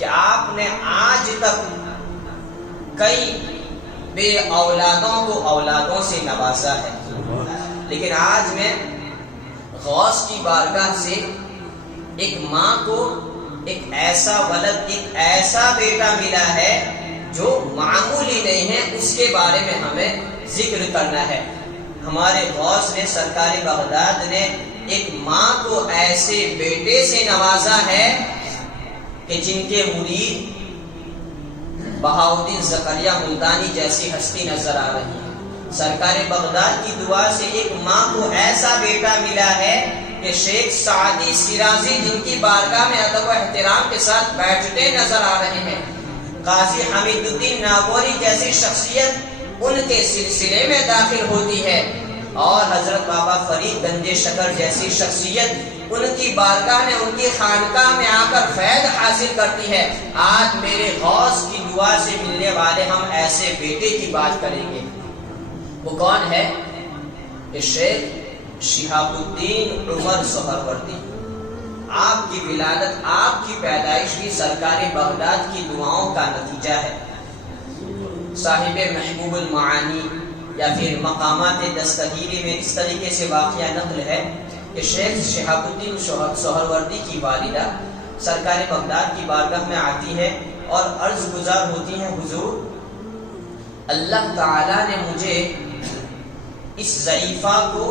کہ آپ نے آج تک کئی بے اولادوں کو اولادوں سے نوازا ہے، لیکن آج میں غوث کی بارگاہ سے ایک ماں کو ایک ایسا ولد، ایک ایسا بیٹا ملا ہے جو معمولی نہیں ہے، اس کے بارے میں ہمیں ذکر کرنا ہے۔ ہمارے غوث نے، سرکار بغداد نے ایک ماں کو ایسے بیٹے سے نوازا ہے کہ جن کے مرید بہاؤدین زکریا ملتانی جیسی ہستی نظر آ رہی ہے۔ سرکار بغداد کی دعا سے ایک ماں کو ایسا بیٹا ملا ہے کہ شیخ سعدی شیرازی جن کی بارگاہ میں ادب و احترام کے ساتھ بیٹھتے نظر آ رہے ہیں، قاضی حمید الدین ناگوری جیسی شخصیت ان کے سلسلے میں داخل ہوتی ہے، اور حضرت بابا فرید گنج شکر جیسی شخصیت ان کی بارگاہ میں، ان کی خانقاہ میں آ کر فیض حاصل کرتی ہے۔ آج میرے غوث کی دعا سے ملنے والے ہم ایسے بیٹے کی بات کریں گے۔ وہ کون ہے؟ کہ شیخ شہاب الدین عمر سہروردی۔ آپ کی ولادت، آپ کی پیدائش بھی سرکار بغداد کی دعاؤں کا نتیجہ ہے۔ صاحب محبوب المعانی یا پھر مقامات دستگیری میں اس طریقے سے واقعہ نقل ہے کہ شیخ شہاب الدین سہروردی کی والدہ سرکار بغداد کی بارگاہ میں آتی ہے اور عرض گزار ہوتی ہیں، حضور اللہ تعالیٰ نے مجھے اس ضعیفہ کو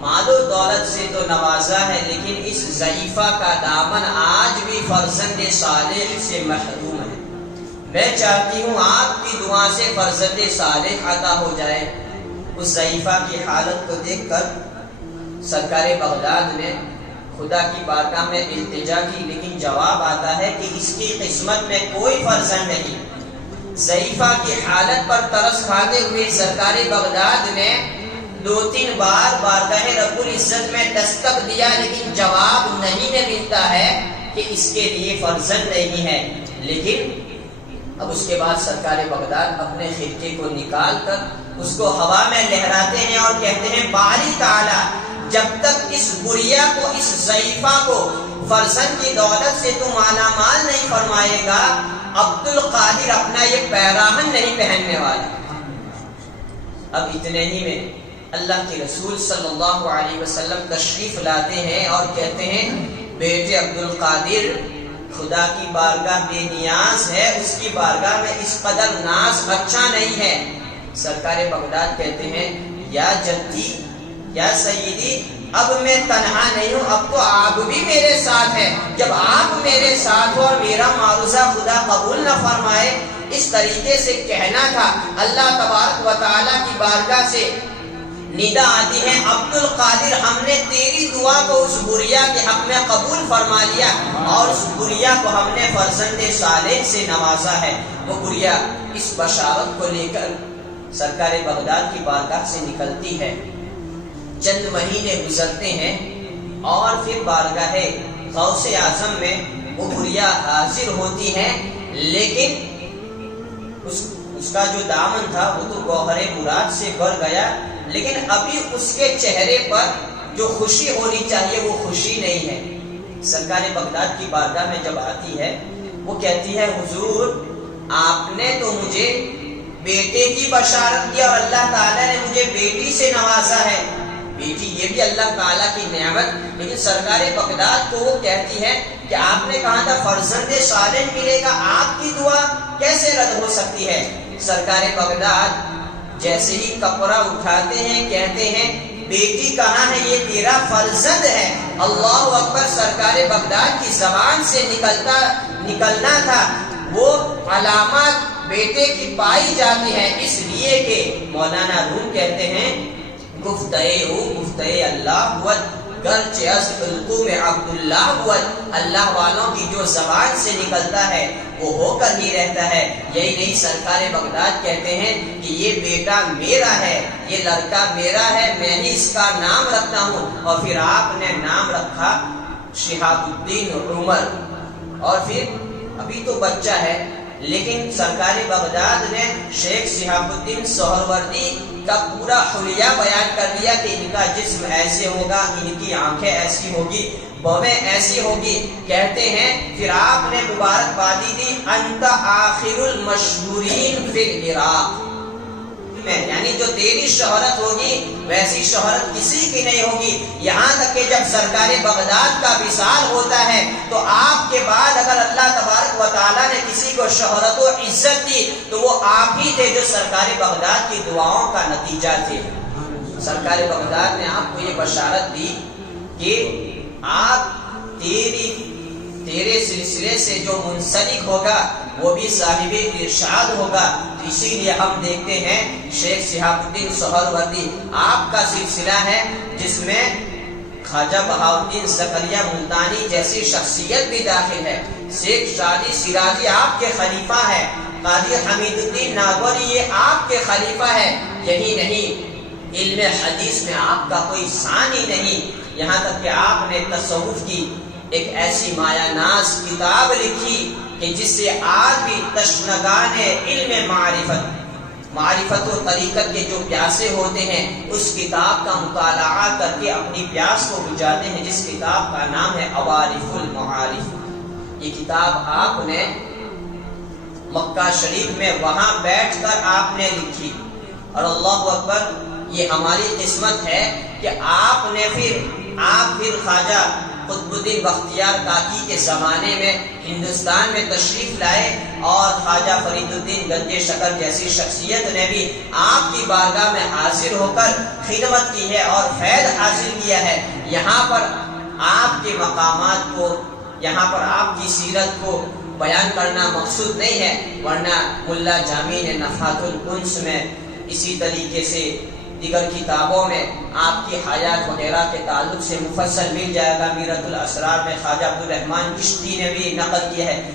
مال و دولت سے تو نوازا ہے، لیکن اس ضعیفہ کا دامن آج بھی فرزند صالح سے محروم ہے۔ میں چاہتی ہوں آپ کی دعا سے فرزند صالح عطا ہو جائے۔ اس ضعیفہ کی حالت کو دیکھ کر سرکار بغداد نے خدا کی بارگاہ میں التجا کی، لیکن جواب آتا ہے کہ اس کی قسمت میں کوئی فرزند نہیں۔ ضعیفہ کی حالت پر ترس کھاتے ہوئے سرکار بغداد نے 2-3 بار بارگاہ رب العزت میں دستک دیا، لیکن جواب نہیں ملتا ہے کہ اس کے لیے فرزند نہیں ہے۔ لیکن اب اس کے بعد سرکار بغداد اپنے خرقے کو نکال کر اس کو ہوا میں لہراتے ہیں اور کہتے ہیں، باری تعالیٰ جب تک اس گڑیا کو، اس ضعیفہ کو فرزند کی دولت سے تو مالا مال نہیں فرمائے گا، عبد القادر اپنا یہ پیراہن نہیں پہننے والا۔ اب اتنے ہی میں اللہ کے رسول صلی اللہ علیہ وسلم تشریف لاتے ہیں اور کہتے ہیں، بیٹے عبد القادر خدا کی بارگاہ بے نیاز ہے، اس کی بارگاہ میں اس قدر ناز اچھا نہیں ہے۔ سرکار بغداد کہتے ہیں، یا جدی یا سیدی اب میں تنہا نہیں ہوں، اب تو آپ بھی میرے ساتھ ہیں۔ جب آپ میرے ساتھ ہو اور میرا معروضہ خدا قبول نہ فرمائے، اس طریقے سے کہنا تھا۔ اللہ تبارک و تعالیٰ کی بارگاہ سے ندا آتی ہے، عبد القادر ہم نے تیری دعا کو اس گڑیا کے حق میں قبول فرما لیا اور اس گڑیا کو ہم نے فرزند صالح سے نوازا ہے۔ وہ گڑیا اس بشارت کو لے کر سرکار بغداد کی بارگاہ سے نکلتی ہے۔ چند مہینے گزرتے ہیں اور پھر بارگاہ غوث اعظم میں وہ گڑیا حاضر ہوتی ہے، لیکن اس کا جو دامن تھا وہ تو گوہر مراد سے بھر گیا، لیکن ابھی اس کے چہرے پر جو خوشی ہونی چاہیے وہ خوشی نہیں ہے۔ سرکار بغداد کی بارگاہ میں جب آتی ہے، وہ کہتی ہے، حضور آپ نے تو مجھے بیٹے کی بشارت دی اور اللہ تعالیٰ نے مجھے بیٹی سے نوازا ہے۔ بیٹی یہ بھی اللہ تعالیٰ کی نعمت، لیکن سرکار بغداد کو وہ کہتی ہے کہ آپ نے کہا تھا فرزند صالح ملے گا، آپ کی دعا کیسے رد ہو سکتی ہے؟ سرکار بغداد جیسے ہی کپڑا اٹھاتے ہیں کہتے ہیں، بیٹی کہاں ہے؟ یہ تیرا فرزند ہے۔ اللہ اکبر! سرکار بغداد کی زبان سے نکلنا تھا وہ علامات بیٹے کی پائی جاتی ہے، اس لیے کہ مولانا روم کہتے ہیں، گفتئے اللہ ہوا گرچہ از حلقوم عبداللہ ہوا، اللہ والوں کی جو زبان سے نکلتا ہے وہ ہو کر ہی رہتا ہے۔ یہی نہیں، سرکار بغداد کہتے ہیں کہ یہ بیٹا میرا ہے، یہ لڑکا میرا ہے، میں ہی اس کا نام رکھتا ہوں۔ اور پھر آپ نے نام رکھا شہاب الدین عمر، اور پھر ابھی تو بچہ ہے، لیکن سرکار بغداد نے شیخ شہاب الدین سہروردی کا پورا حلیہ بیان کر دیا کہ ان کا جسم ایسے ہوگا، ان کی آنکھیں ایسی ہوگی، بویں ایسی ہوگی. کہتے ہیں پھر آپ نے مبارکبادی دی انت آخر المشہورین فی العراق، یعنی جو تیری شہرت ہوگی ویسی شہرت کسی کی نہیں ہوگی. یہاں تک کہ جب سرکار بغداد کا وصال ہوتا ہے تو آپ کے بعد اگر اللہ تبارک و تعالیٰ نے کسی کو شہرت و عزت دی تو وہ آپ ہی تھے جو سرکار بغداد کی دعاؤں کا نتیجہ تھے. سرکار بغداد نے آپ کو یہ بشارت دی کہ آپ تیرے سلسلے سے جو منسلک ہوگا وہ بھی صاحب ارشاد ہوگا. اسی لیے ہم دیکھتے ہیں شیخ شہاب الدین سہروردی آپ کا سلسلہ ہے جس میں خواجہ بہاؤالدین زکریا ملتانی جیسی شخصیت بھی داخل ہے. شیخ شادی شیرازی آپ کے خلیفہ ہے. قاضی حمید الدین ناگوری یہ آپ کے خلیفہ ہے. یہی نہیں، علم حدیث میں آپ کا کوئی ثانی نہیں، یہاں تک کہ آپ نے تصوف کی ایک ایسی مایہ ناز کتاب لکھی کہ جس سے آج بھی تشنگان علم معرفت و طریقت کے جو پیاسے ہوتے ہیں اس کتاب کا مطالعہ کر کے اپنی پیاس کو بجھاتے ہیں، جس کتاب کا نام ہے عوارف المعارف. یہ کتاب آپ نے مکہ شریف میں وہاں بیٹھ کر آپ نے لکھی. اور اللہ اکبر، یہ ہماری قسمت ہے کہ آپ پھر خواجہ قطب الدین بختیار کاکی کے زمانے میں ہندوستان میں تشریف لائے اور خواجہ فرید الدین گنج شکر جیسی شخصیت نے بھی آپ کی بارگاہ میں حاضر ہو کر خدمت کی ہے اور فیض حاصل کیا ہے. یہاں پر آپ کے مقامات کو، یہاں پر آپ کی سیرت کو بیان کرنا مقصود نہیں ہے، ورنہ ملا جامی نے نفحات الانس میں اسی طریقے سے دیگر کتابوں میں آپ کی حیات وغیرہ کے تعلق سے مفصل مل جائے گا. میرۃ الاسرار میں خواجہ عبدالرحمن چشتی نے بھی نقل کیا ہے.